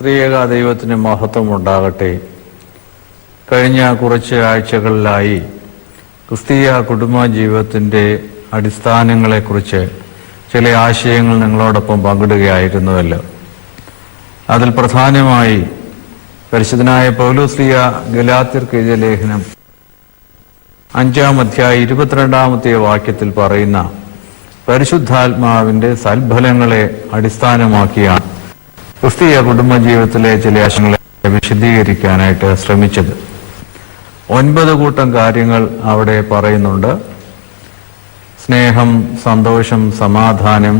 ത്രിയേക ദൈവത്തിന് മഹത്വം ഉണ്ടാകട്ടെ. കഴിഞ്ഞ കുറച്ച് ആഴ്ചകളിലായി ക്രിസ്തീയ കുടുംബ ജീവിതത്തിൻ്റെ അടിസ്ഥാനങ്ങളെക്കുറിച്ച് ചില ആശയങ്ങൾ നിങ്ങളോടൊപ്പം പങ്കിടുകയായിരുന്നുവല്ലോ. അതിൽ പ്രധാനമായി പരിശുദ്ധനായ പൗലോസ്ലീഹ ഗലാത്യർക്ക് എഴുതിയ ലേഖനം 5-ാം അധ്യായം 22-ാമത്തെ വാക്യത്തിൽ പറയുന്ന പരിശുദ്ധാത്മാവിൻ്റെ സൽഫലങ്ങളെ അടിസ്ഥാനമാക്കിയാണ് ക്രിസ്തീയ കുടുംബജീവിതത്തിലെ ചില ആശയങ്ങളെ വിശദീകരിക്കാനായിട്ട് ശ്രമിച്ചത്. 9 കൂട്ടം കാര്യങ്ങൾ അവിടെ പറയുന്നുണ്ട്. സ്നേഹം, സന്തോഷം, സമാധാനം,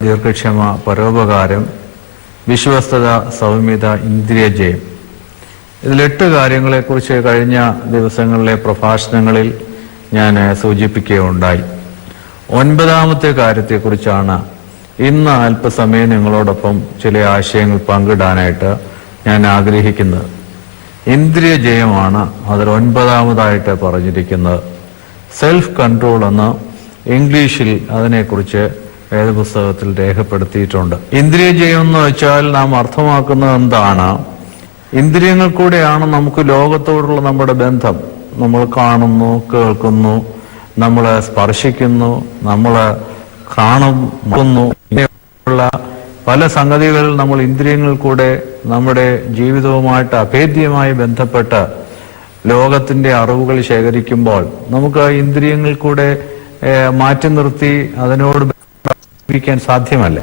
ദീർഘക്ഷമ, പരോപകാരം, വിശ്വസ്തത, സൗമ്യത, ഇന്ദ്രിയജയം. ഇതിൽ 8 കാര്യങ്ങളെക്കുറിച്ച് കഴിഞ്ഞ ദിവസങ്ങളിലെ പ്രഭാഷണങ്ങളിൽ ഞാൻ സൂചിപ്പിക്കുകയുണ്ടായി. 9-ാമത്തെ കാര്യത്തെക്കുറിച്ചാണ് ഇന്ന് അല്പസമയം നിങ്ങളോടൊപ്പം ചില ആശയങ്ങൾ പങ്കിടാനായിട്ട് ഞാൻ ആഗ്രഹിക്കുന്നത്. ഇന്ദ്രിയ ജയമാണ് അതിൽ 9-ാമതായിട്ട് പറഞ്ഞിരിക്കുന്നത്. സെൽഫ് കൺട്രോൾ എന്ന് ഇംഗ്ലീഷിൽ അതിനെക്കുറിച്ച് വേദപുസ്തകത്തിൽ രേഖപ്പെടുത്തിയിട്ടുണ്ട്. ഇന്ദ്രിയ ജയം എന്ന് വെച്ചാൽ നാം അർത്ഥമാക്കുന്നത് എന്താണ്? ഇന്ദ്രിയങ്ങൾ കൂടെയാണ് നമുക്ക് ലോകത്തോടുള്ള നമ്മുടെ ബന്ധം. നമ്മൾ കാണുന്നു, കേൾക്കുന്നു, നമ്മൾ സ്പർശിക്കുന്നു, നമ്മൾ കാണുന്നു, ഇങ്ങനെയുള്ള പല സംഗതികൾ നമ്മൾ ഇന്ദ്രിയങ്ങൾ കൂടെ നമ്മുടെ ജീവിതവുമായിട്ട് അഭേദ്യമായി ബന്ധപ്പെട്ട ലോകത്തിന്റെ അറിവുകൾ ശേഖരിക്കുമ്പോൾ നമുക്ക് ഇന്ദ്രിയങ്ങൾ കൂടെ മാറ്റി നിർത്തി അതിനോട് ബന്ധിക്കാൻ സാധ്യമല്ല.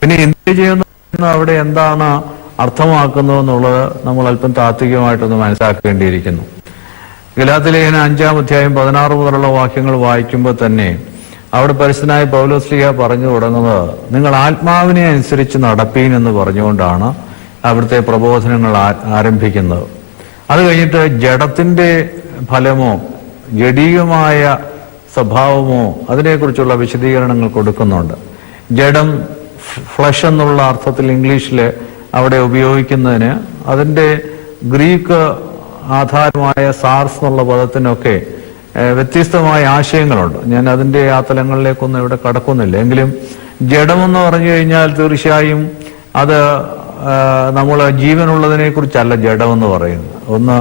പിന്നെ ഇന്ദ്രിയ ജയം അവിടെ എന്താണ് അർത്ഥമാക്കുന്നത് എന്നുള്ളത് നമ്മൾ അല്പം താത്വികമായിട്ടൊന്ന് മനസ്സിലാക്കേണ്ടിയിരിക്കുന്നു. ഗലാത്യ ലേഖനം 5-ാം അധ്യായം 16 മുതലുള്ള വാക്യങ്ങൾ വായിക്കുമ്പോൾ തന്നെ അവിടെ പരിശുദ്ധനായ പൗലോസ്ലീഹ പറഞ്ഞു തുടങ്ങുന്നത് നിങ്ങൾ ആത്മാവിനെ അനുസരിച്ച് നടപ്പീൻ എന്ന് പറഞ്ഞുകൊണ്ടാണ് അവിടുത്തെ പ്രബോധനങ്ങൾ ആരംഭിക്കുന്നത്. അത് കഴിഞ്ഞിട്ട് ജഡത്തിന്റെ ഫലമോ ജഡീകമായ സ്വഭാവമോ അതിനെക്കുറിച്ചുള്ള വിശദീകരണങ്ങൾ കൊടുക്കുന്നുണ്ട്. ജഡം, ഫ്ലഷ് എന്നുള്ള അർത്ഥത്തിൽ ഇംഗ്ലീഷിൽ അവിടെ ഉപയോഗിക്കുന്നതിന് അതിൻ്റെ ഗ്രീക്ക് ആധാരമായ സാർസ് എന്നുള്ള പദത്തിനൊക്കെ വ്യത്യസ്തമായ ആശയങ്ങളുണ്ട്. ഞാൻ അതിൻ്റെ ആ തലങ്ങളിലേക്കൊന്നും ഇവിടെ കടക്കുന്നില്ല. എങ്കിലും ജഡമെന്ന് പറഞ്ഞു കഴിഞ്ഞാൽ തീർച്ചയായും അത് നമ്മൾ ജീവനുള്ളതിനെ കുറിച്ചല്ല ജഡമെന്ന് പറയുന്നത്. ഒന്ന്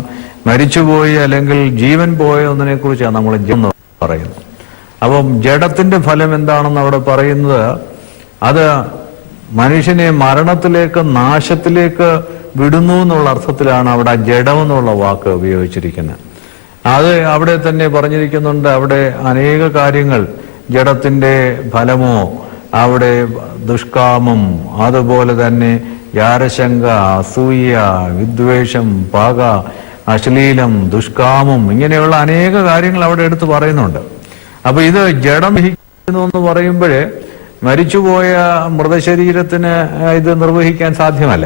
മരിച്ചുപോയി അല്ലെങ്കിൽ ജീവൻ പോയ ഒന്നിനെ കുറിച്ചാണ് നമ്മൾ ജഡം എന്ന് പറയുന്നത്. അപ്പം ജഡത്തിന്റെ ഫലം എന്താണെന്ന് അവിടെ പറയുന്നത് അത് മനുഷ്യനെ മരണത്തിലേക്ക്, നാശത്തിലേക്ക് വിടുന്നു എന്നുള്ള അർത്ഥത്തിലാണ് അവിടെ ജഡം എന്നുള്ള വാക്ക് ഉപയോഗിച്ചിരിക്കുന്നത്. അത് അവിടെ തന്നെ പറഞ്ഞിരിക്കുന്നുണ്ട്. അവിടെ അനേക കാര്യങ്ങൾ, ജഡത്തിന്റെ ഫലമോ അവിടെ ദുഷ്കാമം, അതുപോലെ തന്നെ ജാരശങ്ക, അസൂയ, വിദ്വേഷം, പക, അശ്ലീലം, ദുഷ്കാമം, ഇങ്ങനെയുള്ള അനേക കാര്യങ്ങൾ അവിടെ എടുത്ത് പറയുന്നുണ്ട്. അപ്പൊ ഇത് ജഡം ഹിക്കുന്നു എന്ന് പറയുമ്പോഴേ മരിച്ചുപോയ മൃതശരീരത്തിന് ഇത് നിർവഹിക്കാൻ സാധ്യമല്ല.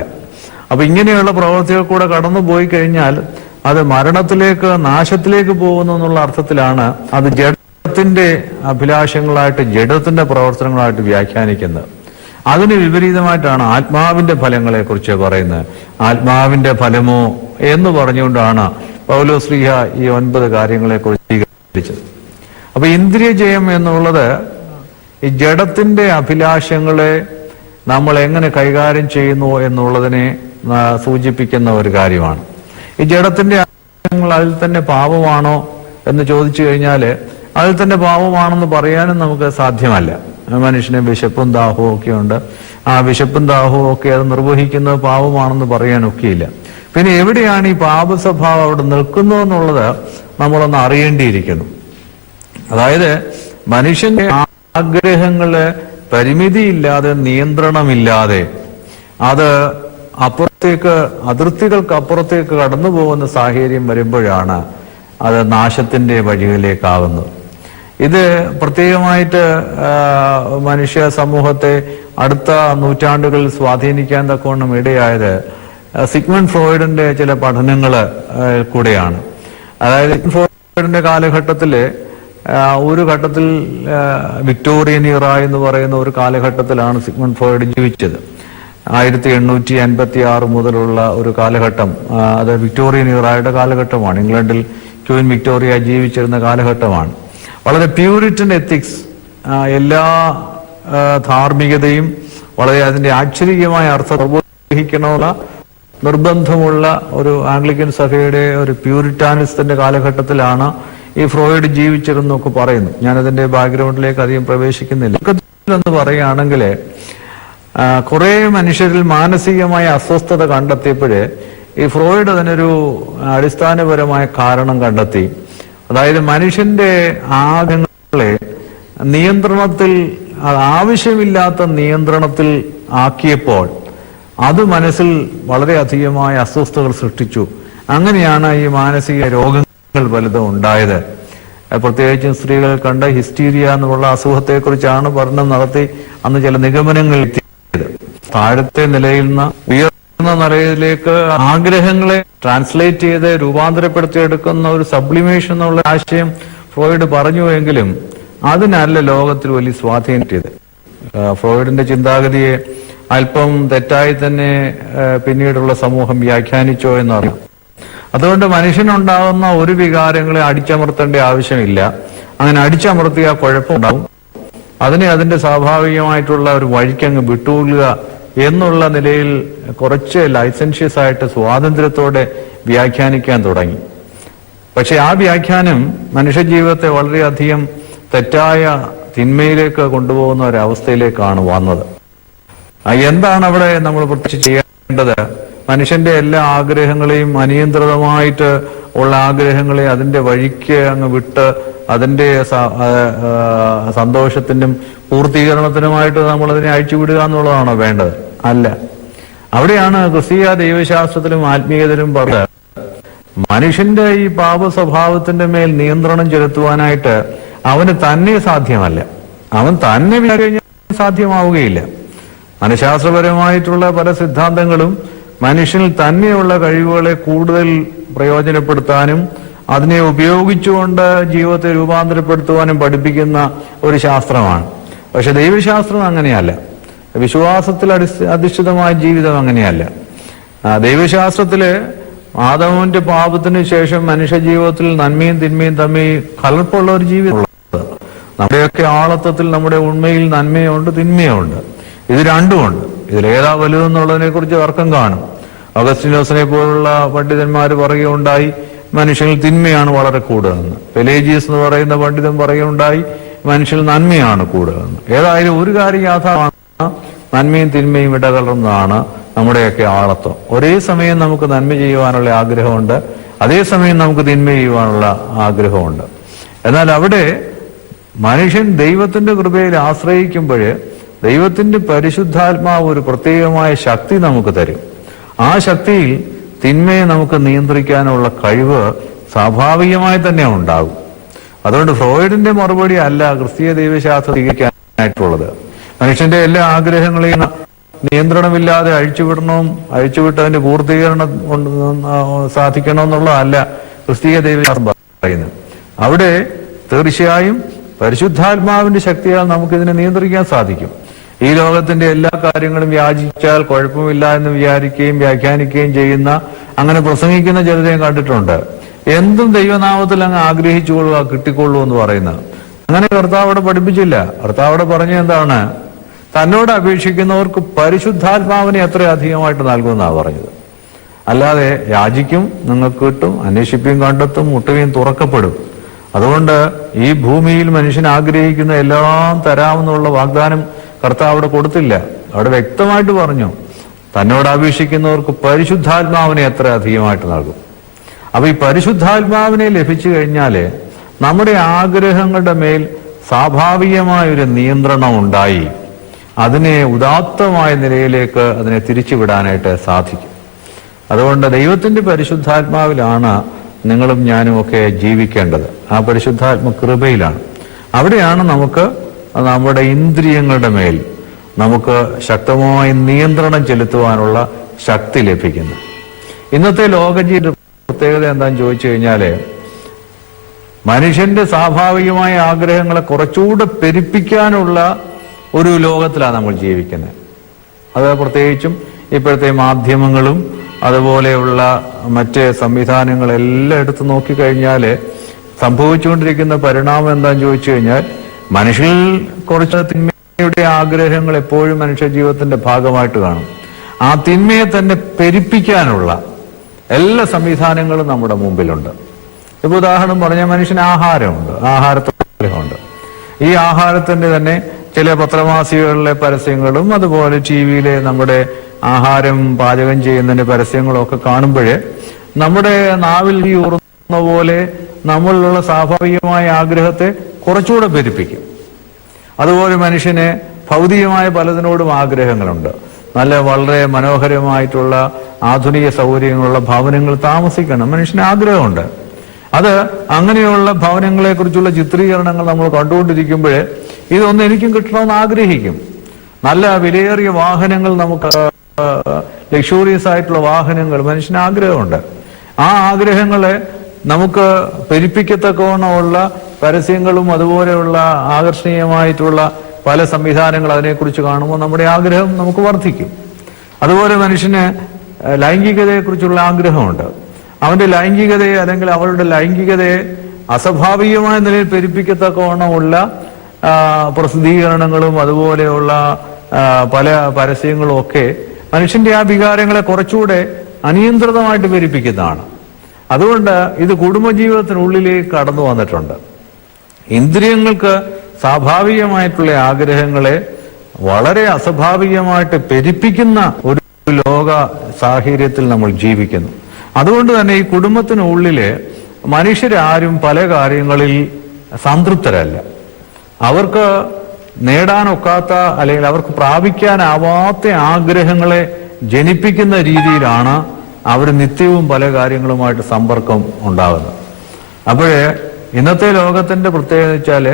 അപ്പൊ ഇങ്ങനെയുള്ള പ്രവൃത്തികൾ കൂടെ കടന്നു പോയി കഴിഞ്ഞാൽ അത് മരണത്തിലേക്ക്, നാശത്തിലേക്ക് പോകുന്നു എന്നുള്ള അർത്ഥത്തിലാണ് അത് ജഡത്തിന്റെ അഭിലാഷങ്ങളായിട്ട്, ജഡത്തിന്റെ പ്രവർത്തനങ്ങളായിട്ട് വ്യാഖ്യാനിക്കുന്നത്. അതിന് വിപരീതമായിട്ടാണ് ആത്മാവിന്റെ ഫലങ്ങളെ കുറിച്ച് പറയുന്നത്. ആത്മാവിന്റെ ഫലമോ എന്ന് പറഞ്ഞുകൊണ്ടാണ് പൗലോസ്ലീഹ ഈ 9 കാര്യങ്ങളെ കുറിച്ച് സ്വീകരിച്ചത്. അപ്പൊ ഇന്ദ്രിയ ജയം എന്നുള്ളത് ഈ ജഡത്തിന്റെ അഭിലാഷങ്ങളെ നമ്മൾ എങ്ങനെ കൈകാര്യം ചെയ്യുന്നു എന്നുള്ളതിനെ സൂചിപ്പിക്കുന്ന ഒരു കാര്യമാണ്. ഈ ജഡത്തിന്റെ ആശയങ്ങൾ അതിൽ തന്നെ പാപമാണോ എന്ന് ചോദിച്ചു കഴിഞ്ഞാൽ അതിൽ തന്നെ പാപമാണെന്ന് പറയാനും നമുക്ക് സാധ്യമല്ല. മനുഷ്യന് വിശപ്പും ദാഹവും ഒക്കെ ഉണ്ട്. ആ വിശപ്പും ദാഹവും ഒക്കെ അത് നിർവഹിക്കുന്നത് പാപമാണെന്ന് പറയാനൊക്കെയില്ല. പിന്നെ എവിടെയാണ് ഈ പാപസ്വഭാവം അവിടെ നിൽക്കുന്നു എന്നുള്ളത് നമ്മളൊന്ന് അറിയേണ്ടിയിരിക്കുന്നു. അതായത് മനുഷ്യന്റെ ആഗ്രഹങ്ങള് പരിമിതിയില്ലാതെ, നിയന്ത്രണമില്ലാതെ അത് അപ്പുറത്തേക്ക്, അതിർത്തികൾക്ക് അപ്പുറത്തേക്ക് കടന്നു പോകുന്ന സാഹചര്യം വരുമ്പോഴാണ് അത് നാശത്തിന്റെ വഴികളിലേക്കാകുന്നത്. ഇത് പ്രത്യേകമായിട്ട് മനുഷ്യ സമൂഹത്തെ അടുത്ത നൂറ്റാണ്ടുകളിൽ സ്വാധീനിക്കാൻ തക്കവണ്ണം ഇടയായത് സിഗ്മണ്ട് ഫ്രോയിഡിന്റെ ചില പഠനങ്ങൾ കൂടെയാണ്. അതായത് ഫ്രോയിഡിന്റെ കാലഘട്ടത്തില് ഒരു ഘട്ടത്തിൽ വിക്ടോറിയൻ ഇറ എന്ന് പറയുന്ന ഒരു കാലഘട്ടത്തിലാണ് സിഗ്മണ്ട് ഫ്രോയിഡ് ജീവിച്ചത്. 1856 മുതലുള്ള ഒരു കാലഘട്ടം, അത് വിക്ടോറിയൻ ഇറായുടെ കാലഘട്ടമാണ്. ഇംഗ്ലണ്ടിൽ ക്വീൻ വിക്ടോറിയ ജീവിച്ചിരുന്ന കാലഘട്ടമാണ്. വളരെ പ്യൂരിറ്റൻ എത്തിക്സ്, എല്ലാ ധാർമ്മികതയും വളരെ അതിന്റെ ആശ്ചര്യമായ അർത്ഥം ഗ്രഹിക്കണമെന്ന നിർബന്ധമുള്ള ഒരു ആംഗ്ലിക്കൻ സഭയുടെ ഒരു പ്യൂരിറ്റാനിസത്തിന്റെ കാലഘട്ടത്തിലാണ് ഈ ഫ്രോയിഡ് ജീവിച്ചിരുന്നൊക്കെ പറയുന്നു. ഞാനതിന്റെ ബാക്ക്ഗ്രൗണ്ടിലേക്ക് അധികം പ്രവേശിക്കുന്നില്ല. എന്ന് പറയുകയാണെങ്കിൽ കുറെ മനുഷ്യരിൽ മാനസികമായ അസ്വസ്ഥത കണ്ടെത്തിയപ്പോഴേ ഈ ഫ്രോയിഡ് അതിനൊരു അടിസ്ഥാനപരമായ കാരണം കണ്ടെത്തി. അതായത് മനുഷ്യന്റെ ആഗ്രഹങ്ങളെ നിയന്ത്രണത്തിൽ, ആവശ്യമില്ലാത്ത നിയന്ത്രണത്തിൽ ആക്കിയപ്പോൾ അത് മനസ്സിൽ വളരെയധികമായ അസ്വസ്ഥതകൾ സൃഷ്ടിച്ചു. അങ്ങനെയാണ് ഈ മാനസിക രോഗങ്ങൾ പലതും ഉണ്ടായത്. പ്രത്യേകിച്ചും സ്ത്രീകൾ കണ്ട ഹിസ്റ്റീരിയ എന്നുള്ള അസുഖത്തെക്കുറിച്ചാണ് പഠനം നടത്തി അന്ന് ചില നിഗമനങ്ങൾ എത്തിയത്. താഴത്തെ നിലയിൽ നിന്ന് ഉയർന്ന നിലയിലേക്ക് ആഗ്രഹങ്ങളെ ട്രാൻസ്ലേറ്റ് ചെയ്ത് രൂപാന്തരപ്പെടുത്തിയെടുക്കുന്ന ഒരു സബ്ലിമേഷൻ എന്നുള്ള ആശയം ഫ്രോയിഡ് പറഞ്ഞുവെങ്കിലും അതിനല്ല ലോകത്തിൽ വലിയ സ്വാധീനം ചെയ്ത്. ഫ്രോയിഡിന്റെ ചിന്താഗതിയെ അല്പം തെറ്റായി തന്നെ പിന്നീടുള്ള സമൂഹം വ്യാഖ്യാനിച്ചോ എന്നറിയാം. അതുകൊണ്ട് മനുഷ്യനുണ്ടാകുന്ന ഒരു വികാരങ്ങളെ അടിച്ചമർത്തേണ്ട ആവശ്യമില്ല. അങ്ങനെ അടിച്ചമർത്തിയാൽ കുഴപ്പമുണ്ടാവും. അതിനെ അതിന്റെ സ്വാഭാവികമായിട്ടുള്ള ഒരു വഴിക്കങ്ങ് വിട്ടുകൊള്ളുക എന്നുള്ള നിലയിൽ കുറച്ച് ലൈസൻഷ്യസ് ആയിട്ട് സ്വാതന്ത്ര്യത്തോടെ വ്യാഖ്യാനിക്കാൻ തുടങ്ങി. പക്ഷെ ആ വ്യാഖ്യാനം മനുഷ്യജീവിതത്തെ വളരെയധികം തെറ്റായ തിന്മയിലേക്ക് കൊണ്ടുപോകുന്ന ഒരവസ്ഥയിലേക്കാണ് വന്നത്. എന്താണ് അവിടെ നമ്മൾ പ്രത്യേകിച്ച് ചെയ്യേണ്ടത്? മനുഷ്യന്റെ എല്ലാ ആഗ്രഹങ്ങളെയും അനിയന്ത്രിതമായിട്ട് ഉള്ള ആഗ്രഹങ്ങളെ അതിന്റെ വഴിക്ക് അങ്ങ് വിട്ട് അതിന്റെ സന്തോഷത്തിനും പൂർത്തീകരണത്തിനുമായിട്ട് നമ്മൾ അതിനെ അഴിച്ചുവിടുക എന്നുള്ളതാണോ വേണ്ടത്? അല്ല. അവിടെയാണ് ക്രിസ്തീയ ദൈവശാസ്ത്രത്തിലും ആത്മീയതയിലും പറഞ്ഞത് മനുഷ്യന്റെ ഈ പാപ സ്വഭാവത്തിന്റെ മേൽ നിയന്ത്രണം ചെലുത്തുവാനായിട്ട് അവന് തന്നെ സാധ്യമല്ല. അവൻ തന്നെ കഴിഞ്ഞാൽ സാധ്യമാവുകയില്ല. മനഃശാസ്ത്രപരമായിട്ടുള്ള പല സിദ്ധാന്തങ്ങളും മനുഷ്യനിൽ തന്നെയുള്ള കഴിവുകളെ കൂടുതൽ പ്രയോജനപ്പെടുത്താനും അതിനെ ഉപയോഗിച്ചുകൊണ്ട് ജീവിതത്തെ രൂപാന്തരപ്പെടുത്തുവാനും പഠിപ്പിക്കുന്ന ഒരു ശാസ്ത്രമാണ്. പക്ഷെ ദൈവശാസ്ത്രം അങ്ങനെയല്ല. വിശ്വാസത്തിൽ അധിഷ്ഠിതമായ ജീവിതം അങ്ങനെയല്ല. ദൈവശാസ്ത്രത്തില് ആദാമിന്റെ പാപത്തിന് ശേഷം മനുഷ്യ ജീവിതത്തിൽ നന്മയും തിന്മയും തമ്മിൽ കലർപ്പുള്ള ഒരു ജീവിതം. നമ്മുടെയൊക്കെ ആളത്വത്തിൽ നമ്മുടെ ഉണ്മയിൽ നന്മയുണ്ട്, തിന്മയുണ്ട്. ഇത് രണ്ടുമുണ്ട്. ഇതിലേതാ വലുതെന്നുള്ളതിനെ കുറിച്ച് തർക്കം കാണും. അഗസ്റ്റിനോസിനെ പോലുള്ള പണ്ഡിതന്മാർ പറയുകയുണ്ടായി മനുഷ്യനിൽ തിന്മയാണ് വളരെ കൂടുതലെന്ന്. പെലേജിയസ് എന്ന് പറയുന്ന പണ്ഡിതൻ പറയുകയുണ്ടായി മനുഷ്യനിൽ നന്മയാണ് കൂടുതലെന്ന്. ഏതായാലും ഒരു കാര്യം യാഥാർത്ഥ്യമാണ്, നന്മയും തിന്മയും ഇടകലർന്നതാണ് നമ്മുടെയൊക്കെ ആളത്വം. ഒരേ സമയം നമുക്ക് നന്മ ചെയ്യുവാനുള്ള ആഗ്രഹമുണ്ട്, അതേസമയം നമുക്ക് തിന്മ ചെയ്യുവാനുള്ള ആഗ്രഹമുണ്ട്. എന്നാൽ അവിടെ മനുഷ്യൻ ദൈവത്തിന്റെ കൃപയിൽ ആശ്രയിക്കുമ്പോൾ ദൈവത്തിന്റെ പരിശുദ്ധാത്മാവ് ഒരു പ്രത്യേകമായ ശക്തി നമുക്ക് തരും. ആ ശക്തിയിൽ തിന്മയെ നമുക്ക് നിയന്ത്രിക്കാനുള്ള കഴിവ് സ്വാഭാവികമായി തന്നെ ഉണ്ടാകും. അതുകൊണ്ട് ഫ്രോയിഡിന്റെ മറുപടി അല്ല ക്രിസ്തീയ ദൈവശാസ്ത്രം സ്വീകരിക്കാനായിട്ടുള്ളത്. മനുഷ്യന്റെ എല്ലാ ആഗ്രഹങ്ങളെയും നിയന്ത്രണമില്ലാതെ അഴിച്ചുവിട്ടതിന്റെ പൂർത്തീകരണം സാധിക്കണമെന്നുള്ളതല്ല ക്രിസ്തീയ ദൈവശാസ്ത്രം പറയുന്നത്. അവിടെ തീർച്ചയായും പരിശുദ്ധാത്മാവിന്റെ ശക്തിയാൽ നമുക്കിതിനെ നിയന്ത്രിക്കാൻ സാധിക്കും. ഈ ലോകത്തിന്റെ എല്ലാ കാര്യങ്ങളും യാചിച്ചാൽ കുഴപ്പമില്ല എന്ന് വിചാരിക്കുകയും വ്യാഖ്യാനിക്കുകയും ചെയ്യുന്ന, അങ്ങനെ പ്രസംഗിക്കുന്ന ചിലരെയും കണ്ടിട്ടുണ്ട്. എന്തും ദൈവനാമത്തിൽ അങ്ങ് ആഗ്രഹിച്ചുകൊള്ളുക, കിട്ടിക്കൊള്ളൂ എന്ന് പറയുന്നത്. അങ്ങനെ കർത്താവ് അവിടെ പഠിപ്പിച്ചില്ല. കർത്താവ് അവിടെ പറഞ്ഞ എന്താണ്? തന്നോട് അപേക്ഷിക്കുന്നവർക്ക് പരിശുദ്ധാത്മാവിനെ എത്ര അധികമായിട്ട് നൽകുമെന്നാണ് പറഞ്ഞത്. അല്ലാതെ യാചിക്കും നിങ്ങൾക്ക് കിട്ടും, അന്വേഷിപ്പും കണ്ടെത്തും, മുട്ടുകയും തുറക്കപ്പെടും. അതുകൊണ്ട് ഈ ഭൂമിയിൽ മനുഷ്യൻ ആഗ്രഹിക്കുന്ന എല്ലാം തരാമെന്നുള്ള വാഗ്ദാനം കർത്താവ് അവിടെ കൊടുത്തില്ല. അവിടെ വ്യക്തമായിട്ട് പറഞ്ഞു തന്നോട് അപേക്ഷിക്കുന്നവർക്ക് പരിശുദ്ധാത്മാവിനെ എത്ര അധികമായിട്ട് നൽകും. അപ്പൊ ഈ പരിശുദ്ധാത്മാവിനെ ലഭിച്ചു കഴിഞ്ഞാല് നമ്മുടെ ആഗ്രഹങ്ങളുടെ മേൽ സ്വാഭാവികമായൊരു നിയന്ത്രണം ഉണ്ടായി അതിനെ ഉദാത്തമായ നിലയിലേക്ക് അതിനെ തിരിച്ചുവിടാനായിട്ട് സാധിക്കും. അതുകൊണ്ട് ദൈവത്തിന്റെ പരിശുദ്ധാത്മാവിലാണ് നിങ്ങളും ഞാനും ഒക്കെ ജീവിക്കേണ്ടത്. ആ പരിശുദ്ധാത്മ കൃപയിലാണ്. അവിടെയാണ് നമുക്ക് നമ്മുടെ ഇന്ദ്രിയങ്ങളുടെ മേൽ നമുക്ക് ശക്തമായ നിയന്ത്രണം ചെലുത്തുവാനുള്ള ശക്തി ലഭിക്കുന്നത്. ഇന്നത്തെ ലോകജീവിത പ്രത്യേകത എന്താണെന്ന് ചോദിച്ചു കഴിഞ്ഞാല് മനുഷ്യന്റെ സ്വാഭാവികമായ ആഗ്രഹങ്ങളെ കുറച്ചുകൂടെ പെരുപ്പിക്കാനുള്ള ഒരു ലോകത്തിലാണ് നമ്മൾ ജീവിക്കുന്നത്. അത് പ്രത്യേകിച്ചും ഇപ്പോഴത്തെ മാധ്യമങ്ങളും അതുപോലെയുള്ള മറ്റ് സംവിധാനങ്ങളെല്ലാം എടുത്ത് നോക്കിക്കഴിഞ്ഞാൽ സംഭവിച്ചുകൊണ്ടിരിക്കുന്ന പരിണാമം എന്താണെന്ന് ചോദിച്ചു കഴിഞ്ഞാൽ മനുഷ്യരിൽ കുറച്ച് തിന്മയുടെ ആഗ്രഹങ്ങൾ എപ്പോഴും മനുഷ്യ ജീവിതത്തിന്റെ ഭാഗമായിട്ട് കാണും. ആ തിന്മയെ തന്നെ പെരുപ്പിക്കാനുള്ള എല്ലാ സംവിധാനങ്ങളും നമ്മുടെ മുമ്പിലുണ്ട്. ഇപ്പൊ ഉദാഹരണം പറഞ്ഞാൽ മനുഷ്യന് ആഹാരമുണ്ട്, ആഹാരത്തിലുണ്ട്. ഈ ആഹാരത്തിന്റെ തന്നെ ചില പത്രമാസികകളിലെ പരസ്യങ്ങളും അതുപോലെ ടിവിയിലെ നമ്മുടെ ആഹാരം പാചകം ചെയ്യുന്നതിന്റെ പരസ്യങ്ങളും ഒക്കെ കാണുമ്പോഴേ നമ്മുടെ നാവിൽ ഈ ഊറുന്ന പോലെ നമ്മളിലുള്ള സ്വാഭാവികമായ ആഗ്രഹത്തെ കുറച്ചുകൂടെ പെരുപ്പിക്കും. അതുപോലെ മനുഷ്യന് ഭൗതികമായ പലതിനോടും ആഗ്രഹങ്ങളുണ്ട്. നല്ല വളരെ മനോഹരമായിട്ടുള്ള ആധുനിക സൗകര്യങ്ങളുള്ള ഭവനങ്ങൾ താമസിക്കണം മനുഷ്യന് ആഗ്രഹമുണ്ട്. അത് അങ്ങനെയുള്ള ഭവനങ്ങളെ കുറിച്ചുള്ള ചിത്രീകരണങ്ങൾ നമ്മൾ കണ്ടുകൊണ്ടിരിക്കുമ്പോൾ ഇതൊന്നും എനിക്കും കിട്ടണമെന്ന് ആഗ്രഹിക്കും. നല്ല വിലയേറിയ വാഹനങ്ങൾ, നമുക്ക് ലക്ഷൂറിയസ് ആയിട്ടുള്ള വാഹനങ്ങൾ മനുഷ്യന് ആഗ്രഹമുണ്ട്. ആ ആഗ്രഹങ്ങളെ നമുക്ക് പെരുപ്പിക്കത്തക്കവണ്ണമുള്ള പരസ്യങ്ങളും അതുപോലെയുള്ള ആകർഷണീയമായിട്ടുള്ള പല സംവിധാനങ്ങൾ അതിനെക്കുറിച്ച് കാണുമ്പോൾ നമ്മുടെ ആഗ്രഹം നമുക്ക് വർദ്ധിക്കും. അതുപോലെ മനുഷ്യന് ലൈംഗികതയെക്കുറിച്ചുള്ള ആഗ്രഹമുണ്ട്. അവന്റെ ലൈംഗികതയെ അല്ലെങ്കിൽ അവളുടെ ലൈംഗികതയെ അസ്വാഭാവികമായ നിലയിൽ പെരുപ്പിക്കത്തക്കവണ്ണമുള്ള പ്രസിദ്ധീകരണങ്ങളും അതുപോലെയുള്ള പല പരസ്യങ്ങളും ഒക്കെ മനുഷ്യന്റെ ആ വികാരങ്ങളെ കുറച്ചുകൂടെ അനിയന്ത്രിതമായിട്ട് പെരുപ്പിക്കുന്നതാണ്. അതുകൊണ്ട് ഇത് കുടുംബജീവിതത്തിനുള്ളിലേക്ക് കടന്നു വന്നിട്ടുണ്ട്. ഇന്ദ്രിയങ്ങൾക്ക് സ്വാഭാവികമായിട്ടുള്ള ആഗ്രഹങ്ങളെ വളരെ അസ്വാഭാവികമായിട്ട് പെരുപ്പിക്കുന്ന ഒരു ലോക സാഹചര്യത്തിൽ നമ്മൾ ജീവിക്കുന്നു. അതുകൊണ്ട് തന്നെ ഈ കുടുംബത്തിനുള്ളില് മനുഷ്യരാരും പല കാര്യങ്ങളിൽ സംതൃപ്തരല്ല. അവർക്ക് നേടാനൊക്കാത്ത അല്ലെങ്കിൽ അവർക്ക് പ്രാപിക്കാനാവാത്ത ആഗ്രഹങ്ങളെ ജനിപ്പിക്കുന്ന രീതിയിലാണ് അവർ നിത്യവും പല കാര്യങ്ങളുമായിട്ട് സമ്പർക്കം ഉണ്ടാകുന്നത്. അപ്പോഴേ ഇന്നത്തെ ലോകത്തിന്റെ പ്രത്യേകത വെച്ചാല്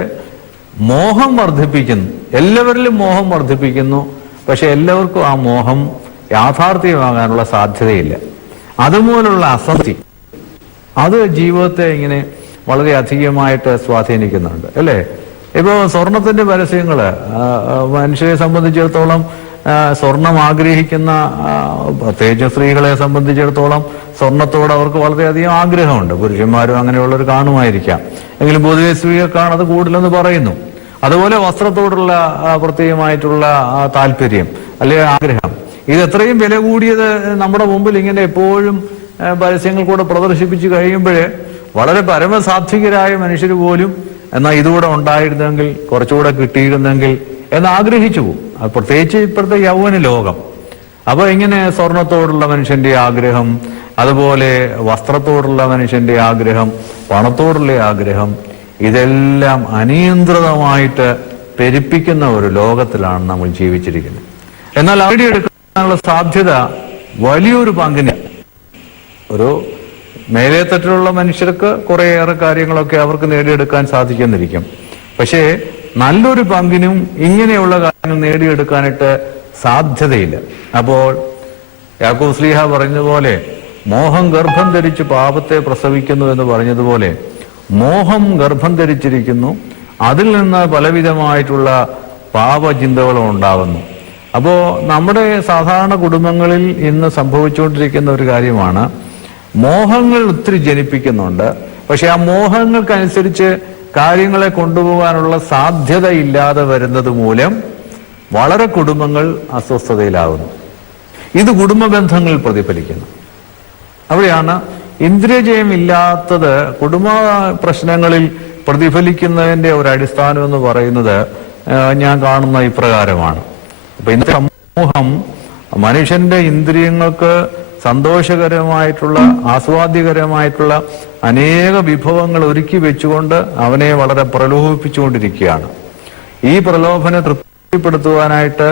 മോഹം വർദ്ധിപ്പിക്കുന്നു. എല്ലാവരിലും മോഹം വർദ്ധിപ്പിക്കുന്നു. പക്ഷെ എല്ലാവർക്കും ആ മോഹം യാഥാർത്ഥ്യമാകാനുള്ള സാധ്യതയില്ല. അതുമൂലമുള്ള അസംതൃപ്തി അത് ജീവിതത്തെ ഇങ്ങനെ വളരെ അധികമായിട്ട് സ്വാധീനിക്കുന്നുണ്ട്, അല്ലേ? ഇപ്പോ സ്വർണത്തിന്റെ പരസ്യങ്ങള് മനുഷ്യരെ സംബന്ധിച്ചിടത്തോളം സ്വർണം ആഗ്രഹിക്കുന്ന പ്രത്യേകിച്ച് സ്ത്രീകളെ സംബന്ധിച്ചിടത്തോളം സ്വർണത്തോട് അവർക്ക് വളരെയധികം ആഗ്രഹമുണ്ട്. പുരുഷന്മാരും അങ്ങനെയുള്ളവർ കാണുമായിരിക്കാം, എങ്കിലും പൊതുവെ സ്ത്രീകൾക്കാണ് അത് കൂടുതലെന്ന് പറയുന്നു. അതുപോലെ വസ്ത്രത്തോടുള്ള പ്രത്യേകമായിട്ടുള്ള താല്പര്യം അല്ലെങ്കിൽ ആഗ്രഹം, ഇത് എത്രയും വില കൂടിയത് നമ്മുടെ മുമ്പിൽ ഇങ്ങനെ എപ്പോഴും പരസ്യങ്ങൾ കൂടെ പ്രദർശിപ്പിച്ചു കഴിയുമ്പോഴേ വളരെ പരമസാത്വികരായ മനുഷ്യർ പോലും എന്നാൽ ഇതുകൂടെ ഉണ്ടായിരുന്നെങ്കിൽ, കുറച്ചുകൂടെ കിട്ടിയിരുന്നെങ്കിൽ എന്ന് ആഗ്രഹിച്ചു പോകും. പ്രത്യേകിച്ച് ഇപ്പോഴത്തെ യൗവന ലോകം. അപ്പൊ ഇങ്ങനെ സ്വർണത്തോടുള്ള മനുഷ്യന്റെ ആഗ്രഹം, അതുപോലെ വസ്ത്രത്തോടുള്ള മനുഷ്യന്റെ ആഗ്രഹം, പണത്തോടുള്ള ആഗ്രഹം, ഇതെല്ലാം അനിയന്ത്രിതമായിട്ട് പെരുപ്പിക്കുന്ന ഒരു ലോകത്തിലാണ് നമ്മൾ ജീവിച്ചിരിക്കുന്നത്. എന്നാൽ അവിടെ എടുക്കാനുള്ള സാധ്യത വലിയൊരു പങ്കിന് ഒരു മേലേത്തട്ടിലുള്ള മനുഷ്യർക്ക് കുറേയേറെ കാര്യങ്ങളൊക്കെ അവർക്ക് നേടിയെടുക്കാൻ സാധിക്കുന്നിരിക്കും. പക്ഷേ നല്ലൊരു പങ്കിനും ഇങ്ങനെയുള്ള കാര്യങ്ങൾ നേടിയെടുക്കാനായിട്ട് സാധ്യതയില്ല. അപ്പോൾ യാക്കോബ് ശ്ലീഹ പറഞ്ഞതുപോലെ മോഹം ഗർഭം ധരിച്ച് പാപത്തെ പ്രസവിക്കുന്നു എന്ന് പറഞ്ഞതുപോലെ മോഹം ഗർഭം ധരിച്ചിരിക്കുന്നു, അതിൽ നിന്ന് പലവിധമായിട്ടുള്ള പാപചിന്തകളും ഉണ്ടാകുന്നു. അപ്പോ നമ്മുടെ സാധാരണ കുടുംബങ്ങളിൽ ഇന്ന് സംഭവിച്ചുകൊണ്ടിരിക്കുന്ന ഒരു കാര്യമാണ്, മോഹങ്ങൾ ഒത്തിരി ജനിപ്പിക്കുന്നുണ്ട്. പക്ഷെ ആ മോഹങ്ങൾക്കനുസരിച്ച് കാര്യങ്ങളെ കൊണ്ടുപോകാനുള്ള സാധ്യത ഇല്ലാതെ വരുന്നത് മൂലം വളരെ കുടുംബങ്ങൾ അസ്വസ്ഥതയിലാകുന്നു. ഇത് കുടുംബ ബന്ധങ്ങളിൽ പ്രതിഫലിക്കുന്നു. അവിടെയാണ് ഇന്ദ്രിയജയം ഇല്ലാത്തത് കുടുംബ പ്രശ്നങ്ങളിൽ പ്രതിഫലിക്കുന്നതിന്റെ ഒരു അടിസ്ഥാനം എന്ന് പറയുന്നത് ഞാൻ കാണുന്ന ഇപ്രകാരമാണ്. അപ്പൊ ഇന്നത്തെ സമൂഹം മനുഷ്യന്റെ ഇന്ദ്രിയങ്ങൾക്ക് സന്തോഷകരമായിട്ടുള്ള ആസ്വാദ്യകരമായിട്ടുള്ള അനേക വിഭവങ്ങൾ ഒരുക്കി വെച്ചുകൊണ്ട് അവനെ വളരെ പ്രലോഭിപ്പിച്ചുകൊണ്ടിരിക്കുകയാണ്. ഈ പ്രലോഭനെ തൃപ്തിപ്പെടുത്തുവാനായിട്ട്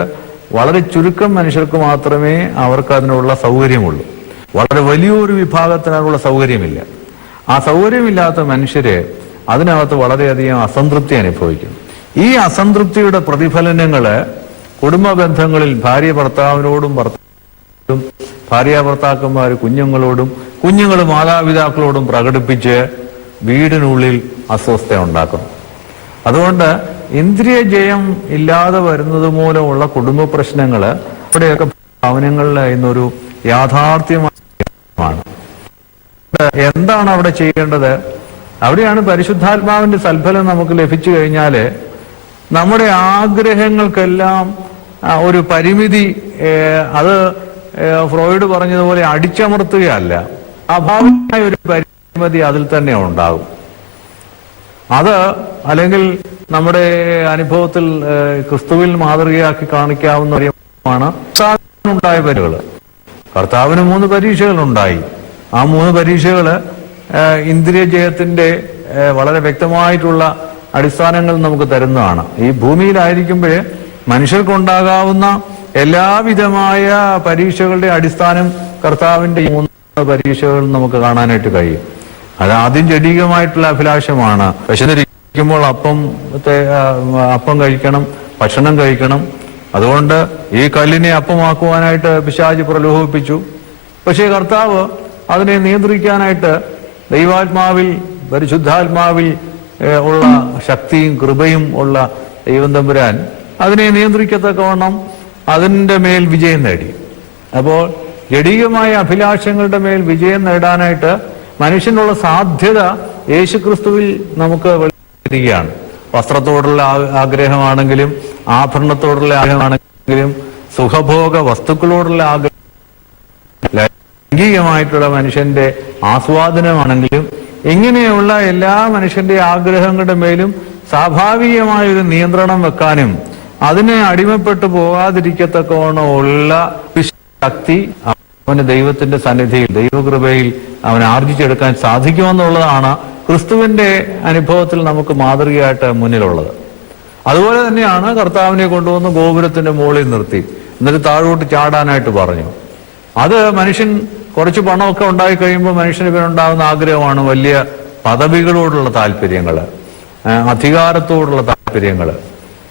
വളരെ ചുരുക്കം മനുഷ്യർക്ക് മാത്രമേ അവർക്ക് അതിനുള്ള സൗകര്യമുള്ളൂ. വളരെ വലിയൊരു വിഭാഗത്തിന് അതിനുള്ള സൗകര്യമില്ല. ആ സൗകര്യമില്ലാത്ത മനുഷ്യര് അതിനകത്ത് വളരെയധികം അസംതൃപ്തി അനുഭവിക്കുന്നു. ഈ അസംതൃപ്തിയുടെ പ്രതിഫലനങ്ങള് കുടുംബ ബന്ധങ്ങളിൽ ഭാര്യ ഭർത്താവിനോടും ഭാര്യ ഭർത്താക്കന്മാർ കുഞ്ഞുങ്ങളോടും കുഞ്ഞുങ്ങൾ മാതാപിതാക്കളോടും പ്രകടിപ്പിച്ച് വീടിനുള്ളിൽ അസ്വസ്ഥ ഉണ്ടാക്കുന്നു. അതുകൊണ്ട് ഇന്ദ്രിയ ജയം ഇല്ലാതെ വരുന്നത് മൂലമുള്ള കുടുംബ പ്രശ്നങ്ങള് ഇവിടെയൊക്കെ ഭവനങ്ങളിൽ ഇന്നൊരു യാഥാർത്ഥ്യമാണ്. എന്താണ് അവിടെ ചെയ്യേണ്ടത്? അവിടെയാണ് പരിശുദ്ധാത്മാവിന്റെ സൽഫലം നമുക്ക് ലഭിച്ചു കഴിഞ്ഞാല് നമ്മുടെ ആഗ്രഹങ്ങൾക്കെല്ലാം ഒരു പരിമിതി അത് ഫ്രോയിഡ് പറഞ്ഞതുപോലെ അടിച്ചമർത്തുകയല്ല, അഭാവമായ ഒരു പരിമിതി അതിൽ തന്നെ ഉണ്ടാകും. അത് അല്ലെങ്കിൽ നമ്മുടെ അനുഭവത്തിൽ ക്രിസ്തുവിൽ മാതൃകയാക്കി കാണിക്കാവുന്ന കാര്യമാണ് ഉണ്ടായ പരീക്ഷകൾ. കർത്താവിന് 3 പരീക്ഷകൾ ഉണ്ടായി. ആ 3 പരീക്ഷകൾ ഇന്ദ്രിയ ജയത്തിന്റെ വളരെ വ്യക്തമായിട്ടുള്ള അടിസ്ഥാനങ്ങൾ നമുക്ക് തരുന്നതാണ്. ഈ ഭൂമിയിലായിരിക്കുമ്പോഴേ മനുഷ്യർക്കുണ്ടാകാവുന്ന എല്ലാവിധമായ പരീക്ഷകളുടെ അടിസ്ഥാനം കർത്താവിന്റെ 3 പരീക്ഷകൾ നമുക്ക് കാണാനായിട്ട് കഴിയും. അത് ആദ്യം ജഡികമായിട്ടുള്ള അഭിലാഷമാണ്. വിശന്നിരിക്കുമ്പോൾ അപ്പം കഴിക്കണം, ഭക്ഷണം കഴിക്കണം. അതുകൊണ്ട് ഈ കല്ലിനെ അപ്പമാക്കുവാനായിട്ട് പിശാച് പ്രലോഭിപ്പിച്ചു. പക്ഷേ കർത്താവ് അതിനെ നിയന്ത്രിക്കാനായിട്ട് ദൈവാത്മാവിൽ, പരിശുദ്ധാത്മാവിൽ ഉള്ള ശക്തിയും കൃപയും ഉള്ള ദൈവം തമ്പുരാൻ അതിനെ നിയന്ത്രിക്കത്തക്കവണ്ണം അതിൻ്റെ മേൽ വിജയം നേടി. അപ്പോൾ ജഡികമായ അഭിലാഷങ്ങളുടെ മേൽ വിജയം നേടാനായിട്ട് മനുഷ്യനുള്ള സാധ്യത യേശുക്രിസ്തുവിൽ നമുക്ക് വെളിപ്പെടുത്തുകയാണ്. വസ്ത്രത്തോടുള്ള ആഗ്രഹമാണെങ്കിലും, ആഭരണത്തോടുള്ള ആഗ്രഹമാണെങ്കിലും, സുഖഭോഗ വസ്തുക്കളോടുള്ള ആഗ്രഹം, ലൈംഗികമായിട്ടുള്ള മനുഷ്യന്റെ ആസ്വാദനമാണെങ്കിലും, ഇങ്ങനെയുള്ള എല്ലാ മനുഷ്യന്റെ ആഗ്രഹങ്ങളുടെ മേലും സ്വാഭാവികമായൊരു നിയന്ത്രണം വെക്കാനും അതിനെ അടിമപ്പെട്ടു പോകാതിരിക്കത്തക്കവണ്ണമുള്ള ശക്തി അവന് ദൈവത്തിന്റെ സന്നിധിയിൽ, ദൈവകൃപയിൽ അവൻ ആർജിച്ചെടുക്കാൻ സാധിക്കുമെന്നുള്ളതാണ് ക്രിസ്തുവിന്റെ അനുഭവത്തിൽ നമുക്ക് മാതൃകയായിട്ട് മുന്നിലുള്ളത്. അതുപോലെ തന്നെയാണ് കർത്താവിനെ കൊണ്ടുവന്ന് ഗോപുരത്തിന്റെ മുകളിൽ നിർത്തി എന്നിട്ട് താഴോട്ട് ചാടാനായിട്ട് പറഞ്ഞു. അത് മനുഷ്യൻ കുറച്ച് പണമൊക്കെ ഉണ്ടായി കഴിയുമ്പോൾ മനുഷ്യന് പിന്നുണ്ടാകുന്ന ആഗ്രഹമാണ് വലിയ പദവികളോടുള്ള താല്പര്യങ്ങൾ, അധികാരത്തോടുള്ള താല്പര്യങ്ങൾ.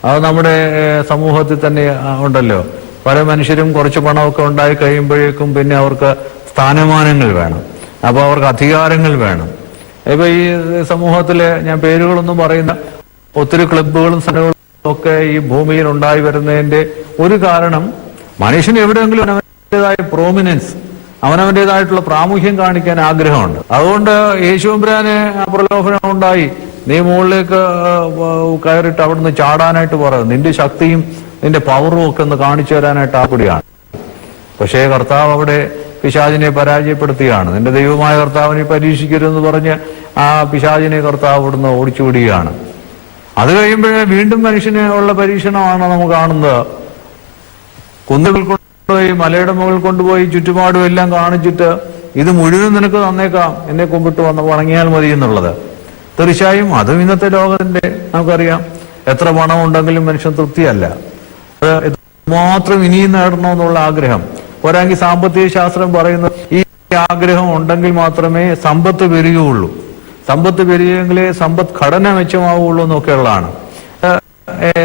അത് നമ്മുടെ സമൂഹത്തിൽ തന്നെ ഉണ്ടല്ലോ. പല മനുഷ്യരും കുറച്ച് പണമൊക്കെ ഉണ്ടായി കഴിയുമ്പോഴേക്കും പിന്നെ അവർക്ക് സ്ഥാനമാനങ്ങൾ വേണം, അപ്പോൾ അവർക്ക് അധികാരങ്ങൾ വേണം. ഇപ്പൊ ഈ സമൂഹത്തിലെ, ഞാൻ പേരുകളൊന്നും പറയുന്ന, ഒത്തിരി ക്ലബ്ബുകളും സംഘടനകളും ഒക്കെ ഈ ഭൂമിയിൽ ഉണ്ടായി വരുന്നതിന്റെ ഒരു കാരണം മനുഷ്യന് എവിടെയെങ്കിലും അവനവൻ്റെതായ പ്രോമിനൻസ്, അവനവൻ്റെതായിട്ടുള്ള പ്രാമുഖ്യം കാണിക്കാൻ ആഗ്രഹമുണ്ട്. അതുകൊണ്ട് യേശുവമ്പുരാന് പ്രലോഭനം ഉണ്ടായി, നീ മുകളിലേക്ക് കയറിയിട്ട് അവിടുന്ന് ചാടാനായിട്ട് പറയും, നിന്റെ ശക്തിയും നിന്റെ പവറും ഒക്കെ ഒന്ന് കാണിച്ചു തരാനായിട്ട് ആപ്പിടിയാണ്. പക്ഷേ കർത്താവ് അവിടെ പിശാചിനെ പരാജയപ്പെടുത്തുകയാണ്. നിന്റെ ദൈവമായ കർത്താവിനെ പരീക്ഷിക്കരുതെന്ന് പറഞ്ഞ് ആ പിശാചിനെ കർത്താവ് അവിടുന്ന് ഓടിച്ചുവിടുകയാണ്. അത് കഴിയുമ്പോഴേ വീണ്ടും മനുഷ്യന് ഉള്ള പരീക്ഷണമാണ് നമുക്ക് കാണുന്നത്. കുന്നുകൾ കൊണ്ടുപോയി, മലയുടെ മുകളിൽ കൊണ്ടുപോയി ചുറ്റുപാടും എല്ലാം കാണിച്ചിട്ട് ഇത് മുഴുവൻ നിനക്ക് തന്നേക്കാം, എന്നെ കുമ്പിട്ട് വണങ്ങിയാൽ മതി എന്നുള്ളത്. തീർച്ചയായും അതും ഇന്നത്തെ ലോകത്തിന്റെ നമുക്കറിയാം. എത്ര പണം ഉണ്ടെങ്കിലും മനുഷ്യൻ തൃപ്തിയല്ല. മാത്രം ഇനിയും നേടണമെന്നുള്ള ആഗ്രഹം. പോരാങ്കിൽ സാമ്പത്തിക ശാസ്ത്രം പറയുന്നത് ഈ ആഗ്രഹം ഉണ്ടെങ്കിൽ മാത്രമേ സമ്പത്ത് പെരുകുകയുള്ളൂ, സമ്പത്ത് പെരുകിയെങ്കിലേ സമ്പദ് ഘടന മെച്ചമാവുകയുള്ളൂ എന്നൊക്കെയുള്ളതാണ്.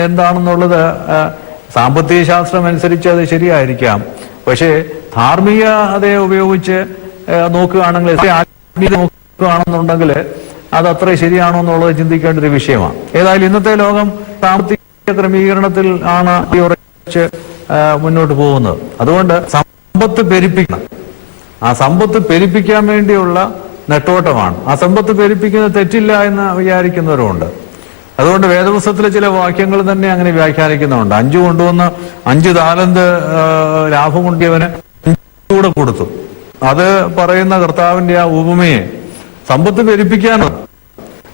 എന്താണെന്നുള്ളത് സാമ്പത്തിക ശാസ്ത്രം അനുസരിച്ച് അത് ശരിയായിരിക്കാം. പക്ഷേ ധാർമ്മികതയെ ഉപയോഗിച്ച് നോക്കുകയാണെങ്കിൽ, ആത്മീയത നോക്കുകയാണെന്നുണ്ടെങ്കിൽ അത് അത്ര ശരിയാണോ എന്നുള്ളത് ചിന്തിക്കേണ്ട ഒരു വിഷയമാണ്. ഏതായാലും ഇന്നത്തെ ലോകം സാമ്പത്തിക ക്രമീകരണത്തിൽ ആണ് ഉറച്ച് മുന്നോട്ട് പോകുന്നത്. അതുകൊണ്ട് സമ്പത്ത് പെരുപ്പിക്കണം. ആ സമ്പത്ത് പെരുപ്പിക്കാൻ വേണ്ടിയുള്ള നെട്ടോട്ടമാണ്. ആ സമ്പത്ത് പെരുപ്പിക്കുന്നത് തെറ്റില്ല എന്ന് വിചാരിക്കുന്നവരുമുണ്ട്. അതുകൊണ്ട് വേദപുസ്തകത്തിലെ ചില വാക്യങ്ങൾ തന്നെ അങ്ങനെ വ്യാഖ്യാനിക്കുന്നുണ്ട്. 5 കൊണ്ടുവന്ന് 5 താലന്ത് ലാഭമുണ്ടിയവന് 5 കൂടെ കൊടുത്തു. അത് പറയുന്ന കർത്താവിന്റെ ആ ഉപമയെ സമ്പത്ത് പെരുപ്പിക്കാനാണ്.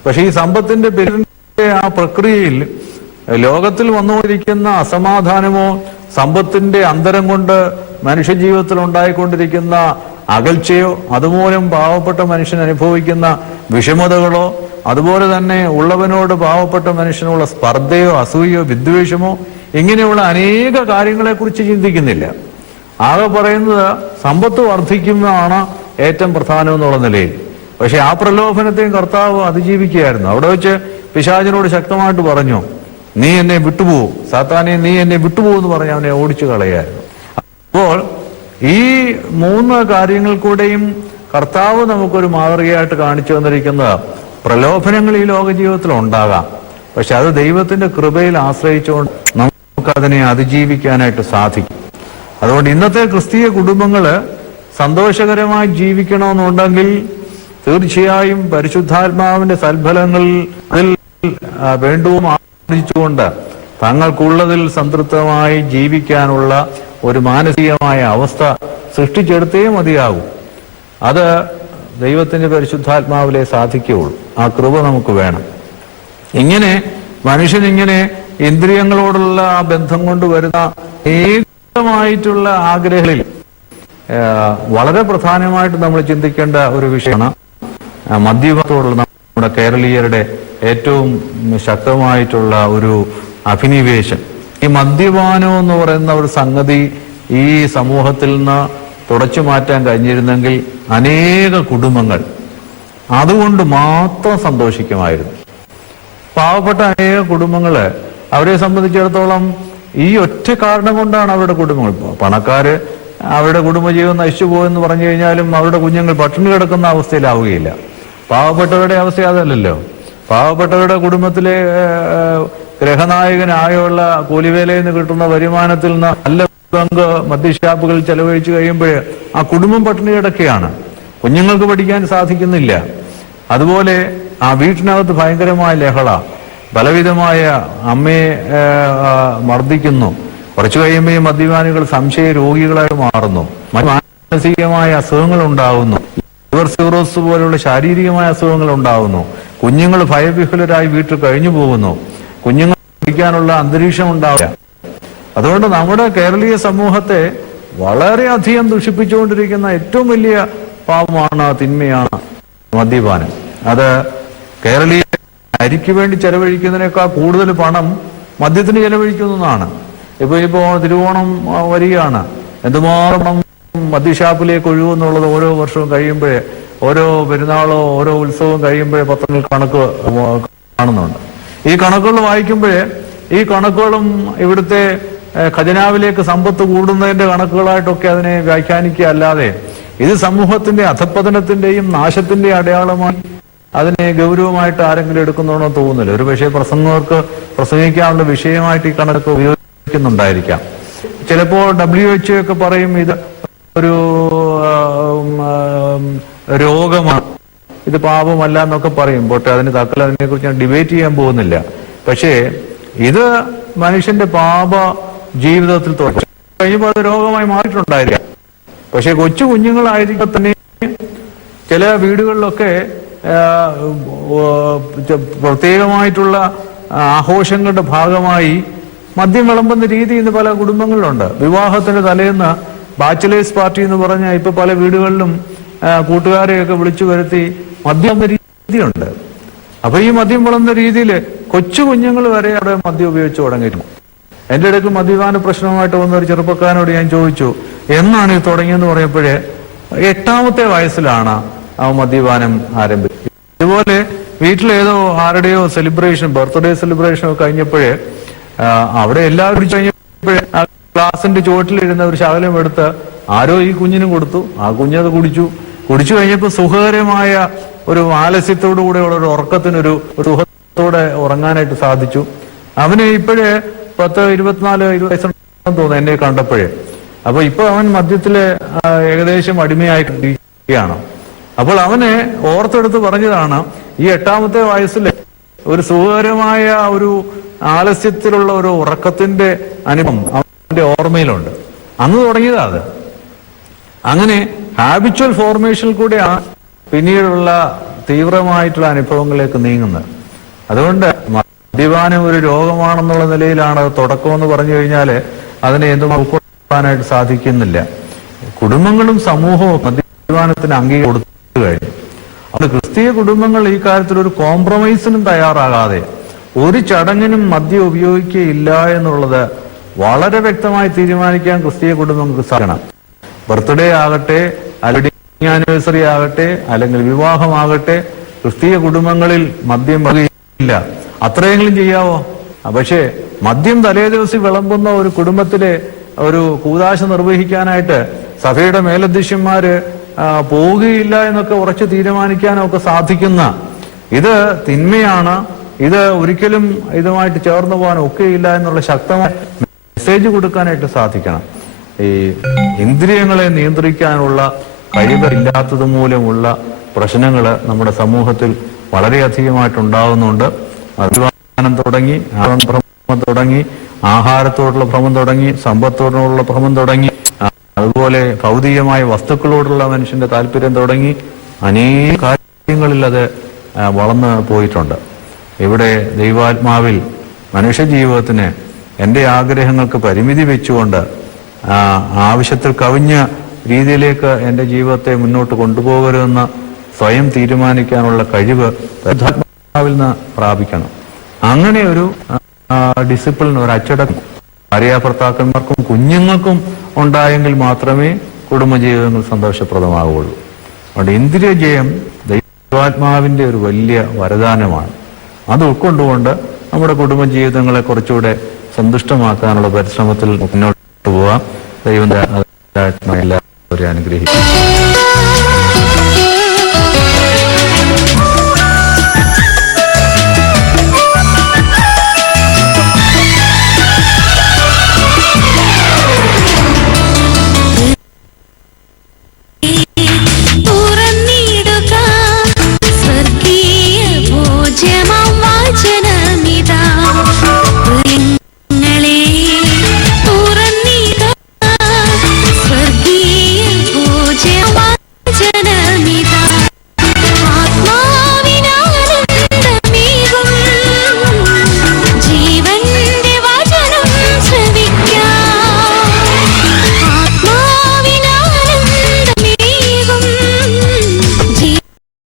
പക്ഷെ ഈ സമ്പത്തിന്റെ പെരുപ്പിന്റെ ആ പ്രക്രിയയിൽ ലോകത്തിൽ വന്നുകൊണ്ടിരിക്കുന്ന അസമാധാനമോ, സമ്പത്തിന്റെ അന്തരം കൊണ്ട് മനുഷ്യജീവിതത്തിൽ ഉണ്ടായിക്കൊണ്ടിരിക്കുന്ന അകൽച്ചയോ, അതുമൂലം പാവപ്പെട്ട മനുഷ്യൻ അനുഭവിക്കുന്ന വിഷമതകളോ, അതുപോലെ തന്നെ ഉള്ളവനോട് പാവപ്പെട്ട മനുഷ്യനുള്ള സ്പർദ്ധയോ, അസൂയയോ, വിദ്വേഷമോ, ഇങ്ങനെയുള്ള അനേക കാര്യങ്ങളെക്കുറിച്ച് ചിന്തിക്കുന്നില്ല. ആകെ പറയുന്നത് സമ്പത്ത് വർദ്ധിക്കുന്നതാണ് ഏറ്റവും പ്രധാനം എന്നുള്ള നിലയിൽ. പക്ഷെ ആ പ്രലോഭനത്തെയും കർത്താവ് അതിജീവിക്കുകയായിരുന്നു. അവിടെ വെച്ച് പിശാചിനോട് ശക്തമായിട്ട് പറഞ്ഞു, നീ എന്നെ വിട്ടുപോകും, സാത്താനെ നീ എന്നെ വിട്ടുപോകുമെന്ന് പറഞ്ഞ് അവനെ ഓടിച്ചു കളയായിരുന്നു. അപ്പോൾ ഈ 3 കാര്യങ്ങൾ കൂടെയും കർത്താവ് നമുക്കൊരു മാതൃകയായിട്ട് കാണിച്ചു തന്നിരിക്കുന്നത്, പ്രലോഭനങ്ങൾ ഈ ലോക ജീവിതത്തിൽ ഉണ്ടാകാം, പക്ഷെ അത് ദൈവത്തിന്റെ കൃപയിൽ ആശ്രയിച്ചുകൊണ്ട് നമുക്കതിനെ അതിജീവിക്കാനായിട്ട് സാധിക്കും. അതുകൊണ്ട് ഇന്നത്തെ ക്രിസ്തീയ കുടുംബങ്ങള് സന്തോഷകരമായി ജീവിക്കണമെന്നുണ്ടെങ്കിൽ തീർച്ചയായും പരിശുദ്ധാത്മാവിന്റെ സൽഫലങ്ങളിൽ വേണ്ടവും ആർജിച്ചുകൊണ്ട് തങ്ങൾക്കുള്ളതിൽ സംതൃപ്തമായി ജീവിക്കാനുള്ള ഒരു മാനസികമായ അവസ്ഥ സൃഷ്ടിച്ചെടുത്തേ മതിയാകും. അത് ദൈവത്തിന്റെ പരിശുദ്ധാത്മാവിലെ സാധിക്കുകയുള്ളൂ. ആ കൃപ നമുക്ക് വേണം. ഇങ്ങനെ മനുഷ്യനിങ്ങനെ ഇന്ദ്രിയങ്ങളോടുള്ള ആ ബന്ധം കൊണ്ട് വരുന്ന ഏകമായിട്ടുള്ള ആഗ്രഹങ്ങളിൽ വളരെ പ്രധാനമായിട്ട് നമ്മൾ ചിന്തിക്കേണ്ട ഒരു വിഷയമാണ് മദ്യപാനത്തോടുള്ള നമ്മുടെ കേരളീയരുടെ ഏറ്റവും ശക്തമായിട്ടുള്ള ഒരു അഭിനിവേശം. ഈ മദ്യപാനം എന്ന് പറയുന്ന ഒരു സംഗതി ഈ സമൂഹത്തിൽ നിന്ന് തുടച്ചു മാറ്റാൻ കഴിഞ്ഞിരുന്നെങ്കിൽ അനേക കുടുംബങ്ങൾ അതുകൊണ്ട് മാത്രം സന്തോഷിക്കുമായിരുന്നു. പാവപ്പെട്ട അനേക കുടുംബങ്ങള് അവരെ സംബന്ധിച്ചിടത്തോളം ഈ ഒറ്റ കാരണം കൊണ്ടാണ് അവരുടെ കുടുംബങ്ങൾ, പണക്കാര് അവരുടെ കുടുംബജീവൻ നശിച്ചു പോയെന്ന് പറഞ്ഞു കഴിഞ്ഞാലും അവരുടെ കുഞ്ഞുങ്ങൾ പട്ടിണി കിടക്കുന്ന അവസ്ഥയിലാവുകയില്ല. പാവപ്പെട്ടവരുടെ അവസ്ഥ അതല്ലല്ലോ. പാവപ്പെട്ടവരുടെ കുടുംബത്തിലെ ഗ്രഹനായകനായുള്ള കൂലിവേലയിൽ നിന്ന് കിട്ടുന്ന വരുമാനത്തിൽ നിന്ന് നല്ല പങ്ക് മദ്യഷാപ്പുകൾ ചെലവഴിച്ചു കഴിയുമ്പോൾ ആ കുടുംബം പട്ടിണി കിടക്കുകയാണ്, കുഞ്ഞുങ്ങൾക്ക് പഠിക്കാൻ സാധിക്കുന്നില്ല. അതുപോലെ ആ വീട്ടിനകത്ത് ഭയങ്കരമായ ലഹള, പലവിധമായ അമ്മയെ മർദ്ദിക്കുന്നു. കുറച്ചു കഴിയുമ്പോൾ ഈ മദ്യപാനികൾ സംശയ രോഗികളായിട്ട് മാറുന്നു, മാനസികമായ അസുഖങ്ങൾ ഉണ്ടാകുന്നു, ലിവർ സിറോസിസ് പോലുള്ള ശാരീരികമായ അസുഖങ്ങൾ ഉണ്ടാകുന്നു. കുഞ്ഞുങ്ങൾ ഭയവിഹുലരായി വീട്ടിൽ കഴിഞ്ഞു പോകുന്നു, കുഞ്ഞുങ്ങൾ പഠിക്കാനുള്ള അന്തരീക്ഷം ഉണ്ടാവില്ല. അതുകൊണ്ട് നമ്മുടെ കേരളീയ സമൂഹത്തെ വളരെയധികം ദുഷിപ്പിച്ചുകൊണ്ടിരിക്കുന്ന ഏറ്റവും വലിയ പാപമാണ്, തിന്മയാണ് മദ്യപാനം. അത് കേരളീയ അരിക്ക് വേണ്ടി ചെലവഴിക്കുന്നതിനേക്കാൾ കൂടുതൽ പണം മദ്യത്തിന് ചെലവഴിക്കുന്നതാണ്. ഇപ്പോ തിരുവോണം വരികയാണ്, എന്തുമാത്രം മദ്യഷാപ്പിലേക്ക് ഒഴിവെന്നുള്ളത് ഓരോ വർഷവും കഴിയുമ്പോഴേ, ഓരോ പെരുന്നാളോ ഓരോ ഉത്സവവും കഴിയുമ്പോഴേ പത്രങ്ങൾ കണക്ക് കാണുന്നുണ്ട്. ഈ കണക്കുകൾ വായിക്കുമ്പോഴേ ഈ കണക്കുകളും ഇവിടുത്തെ ഖജനാവിലേക്ക് സമ്പത്ത് കൂടുന്നതിന്റെ കണക്കുകളായിട്ടൊക്കെ അതിനെ വ്യാഖ്യാനിക്കുക അല്ലാതെ ഇത് സമൂഹത്തിന്റെ അധപ്പതനത്തിന്റെയും നാശത്തിന്റെയും അടയാളമായി അതിനെ ഗൗരവമായിട്ട് ആരെങ്കിലും എടുക്കുന്നതാണോ തോന്നുന്നില്ല. ഒരു പക്ഷേ പ്രസംഗങ്ങൾക്ക് പ്രസംഗിക്കാനുള്ള വിഷയമായിട്ട് ഈ കണക്ക് ഉപയോഗിക്കുന്നുണ്ടായിരിക്കാം. ചിലപ്പോൾ WHO ഒക്കെ പറയും ഇത് ഒരു രോഗമാണ്, ഇത് പാപമല്ല എന്നൊക്കെ പറയും. പോട്ടെ, അതിന് തക്കൽ അതിനെക്കുറിച്ച് ഞാൻ ഡിബേറ്റ് ചെയ്യാൻ പോകുന്നില്ല. പക്ഷേ ഇത് മനുഷ്യന്റെ പാപ ജീവിതത്തിൽ കഴിയുമ്പോൾ അത് രോഗമായി മാറിയിട്ടുണ്ടായിരിക്കാം. പക്ഷെ കൊച്ചു കുഞ്ഞുങ്ങളായിരിക്കും തന്നെ ചില വീടുകളിലൊക്കെ പ്രത്യേകമായിട്ടുള്ള ആഘോഷങ്ങളുടെ ഭാഗമായി മദ്യം വിളമ്പുന്ന രീതി ഇന്ന് പല കുടുംബങ്ങളിലുണ്ട്. വിവാഹത്തിന്റെ തലേന്ന് ബാച്ചിലേഴ്സ് പാർട്ടി എന്ന് പറഞ്ഞാൽ ഇപ്പൊ പല വീടുകളിലും കൂട്ടുകാരെയൊക്കെ വിളിച്ചു വരുത്തി മദ്യം രീതിയുണ്ട്. അപ്പൊ ഈ മദ്യം വിളമ്പുന്ന രീതിയിൽ കൊച്ചു കുഞ്ഞുങ്ങൾ വരെ അവിടെ മദ്യം ഉപയോഗിച്ച് തുടങ്ങിയിരുന്നു. എന്റെ ഇടയ്ക്ക് മദ്യപാന പ്രശ്നവുമായിട്ട് വന്ന ഒരു ചെറുപ്പക്കാരനോട് ഞാൻ ചോദിച്ചു, എന്നാണ് ഇത് തുടങ്ങിയെന്ന് പറയുമ്പോഴേ 8ാമത്തെ വയസ്സിലാണ് ആ മദ്യപാനം ആരംഭിച്ചത്. ഇതുപോലെ വീട്ടിലേതോ ആരുടെയോ സെലിബ്രേഷൻ, ബർത്ത്ഡേ സെലിബ്രേഷൻ ഒക്കെ കഴിഞ്ഞപ്പോഴേ അവിടെ എല്ലാവരും കഴിഞ്ഞപ്പോഴേ ആ ഗ്ലാസിന്റെ ചുവട്ടിലിരുന്ന ഒരു ശകലം എടുത്ത് ആരോ ഈ കുഞ്ഞിനും കൊടുത്തു. ആ കുഞ്ഞത് കുടിച്ചു കഴിഞ്ഞപ്പോൾ സുഖകരമായ ഒരു ആലസ്യത്തോടു കൂടെയുള്ള ഒരു ഉറക്കത്തിനൊരു സുഖത്തോടെ ഉറങ്ങാനായിട്ട് സാധിച്ചു. അവന് ഇപ്പോഴേ 10-24 വയസ്സുണ്ടെന്ന് തോന്നുന്നു എന്നെ കണ്ടപ്പോഴേ. അപ്പൊ ഇപ്പൊ അവൻ മദ്യത്തില് ഏകദേശം അടിമയായിട്ടിരിക്കുകയാണ്. അപ്പോൾ അവനെ ഓർത്തെടുത്ത് പറഞ്ഞതാണ്, ഈ 8ാമത്തെ വയസ്സിൽ ഒരു സുഖകരമായ ഒരു ആലസ്യത്തിലുള്ള ഒരു ഉറക്കത്തിന്റെ അനുഭവം അവന്റെ ഓർമ്മയിലുണ്ട്. അന്ന് തുടങ്ങിയതാ അത്. അങ്ങനെ ഹാബിച്വൽ ഫോർമേഷനിൽ കൂടെയാണ് പിന്നീടുള്ള തീവ്രമായിട്ടുള്ള അനുഭവങ്ങളിലേക്ക് നീങ്ങുന്നത്. അതുകൊണ്ട് മദ്യപാനം ഒരു രോഗമാണെന്നുള്ള നിലയിലാണ് അത് തുടക്കമെന്ന് പറഞ്ഞു കഴിഞ്ഞാൽ അതിനെ എന്തും ഉൾക്കൊള്ളാനായിട്ട് സാധിക്കുന്നില്ല. കുടുംബങ്ങളും സമൂഹവും മദ്യപാനത്തിന് അംഗീകാരം കൊടുത്തു കഴിഞ്ഞു. അത് ക്രിസ്തീയ കുടുംബങ്ങൾ ഈ കാര്യത്തിൽ ഒരു കോംപ്രമൈസിനും തയ്യാറാകാതെ ഒരു ചടങ്ങിനും മദ്യം ഉപയോഗിക്കുകയില്ല എന്നുള്ളത് വളരെ വ്യക്തമായി തീരുമാനിക്കാൻ ക്രിസ്തീയ കുടുംബങ്ങൾക്ക് സാധിക്കണം. ബർത്ത്ഡേ ആകട്ടെ, വെഡിങ് ആനിവേഴ്സറി ആകട്ടെ, അല്ലെങ്കിൽ വിവാഹമാകട്ടെ, ക്രിസ്തീയ കുടുംബങ്ങളിൽ മദ്യം ഇല്ല. അത്രയെങ്കിലും ചെയ്യാവോ? പക്ഷേ മദ്യം തലേ ദിവസം വിളമ്പുന്ന ഒരു കുടുംബത്തിലെ ഒരു കൂദാശ നിർവഹിക്കാനായിട്ട് സഭയുടെ മേലധ്യക്ഷന്മാര് പോവുകയില്ല എന്നൊക്കെ ഉറച്ചു തീരുമാനിക്കാനൊക്കെ സാധിക്കുന്ന ഇത് തിന്മയാണ്, ഇത് ഒരിക്കലും ഇതുമായിട്ട് ചേർന്ന് പോകാൻ ഒക്കെയില്ല എന്നുള്ള ശക്തമായ മെസ്സേജ് കൊടുക്കാനായിട്ട് സാധിക്കണം. ഈ ഇന്ദ്രിയങ്ങളെ നിയന്ത്രിക്കാനുള്ള കഴിവില്ലാത്തത് മൂലമുള്ള പ്രശ്നങ്ങൾ നമ്മുടെ സമൂഹത്തിൽ വളരെയധികമായിട്ടുണ്ടാകുന്നുണ്ട്. അഭിമാനം തുടങ്ങി, തുടങ്ങി ആഹാരത്തോടുള്ള ഭ്രമം തുടങ്ങി, സമ്പത്തോടുള്ള ഭ്രമം തുടങ്ങി, അതുപോലെ ഭൗതികമായ വസ്തുക്കളോടുള്ള മനുഷ്യന്റെ താല്പര്യം തുടങ്ങി അനേക കാര്യങ്ങളിൽ അത് വളർന്നു പോയിട്ടുണ്ട്. ഇവിടെ ദൈവാത്മാവിൽ മനുഷ്യ ജീവിതത്തിന് എൻ്റെ ആഗ്രഹങ്ങൾക്ക് പരിമിതി വെച്ചുകൊണ്ട് ആവശ്യത്തിൽ കവിഞ്ഞ രീതിയിലേക്ക് എൻ്റെ ജീവിതത്തെ മുന്നോട്ട് കൊണ്ടുപോകരുതെന്ന് സ്വയം തീരുമാനിക്കാനുള്ള കഴിവ് പരിശുദ്ധാത്മാവിൽ നിന്ന് പ്രാപിക്കണം. അങ്ങനെ ഒരു ഡിസിപ്ലിൻ, ഒരു അച്ചടക്കം ഭാര്യാഭർത്താക്കന്മാർക്കും കുഞ്ഞുങ്ങൾക്കും ഉണ്ടായെങ്കിൽ മാത്രമേ കുടുംബജീവിതങ്ങൾ സന്തോഷപ്രദമാവുകയുള്ളൂ. അതുകൊണ്ട് ഇന്ദ്രിയ ജയം ദൈവാത്മാവിന്റെ ഒരു വലിയ വരദാനമാണ്. അത് ഉൾക്കൊണ്ടുകൊണ്ട് നമ്മുടെ കുടുംബജീവിതങ്ങളെ കുറച്ചുകൂടെ സന്തുഷ്ടമാക്കാനുള്ള പരിശ്രമത്തിൽ മുന്നോട്ട് പോവാം. ദൈവം എല്ലാവരെയും അനുഗ്രഹിക്കും.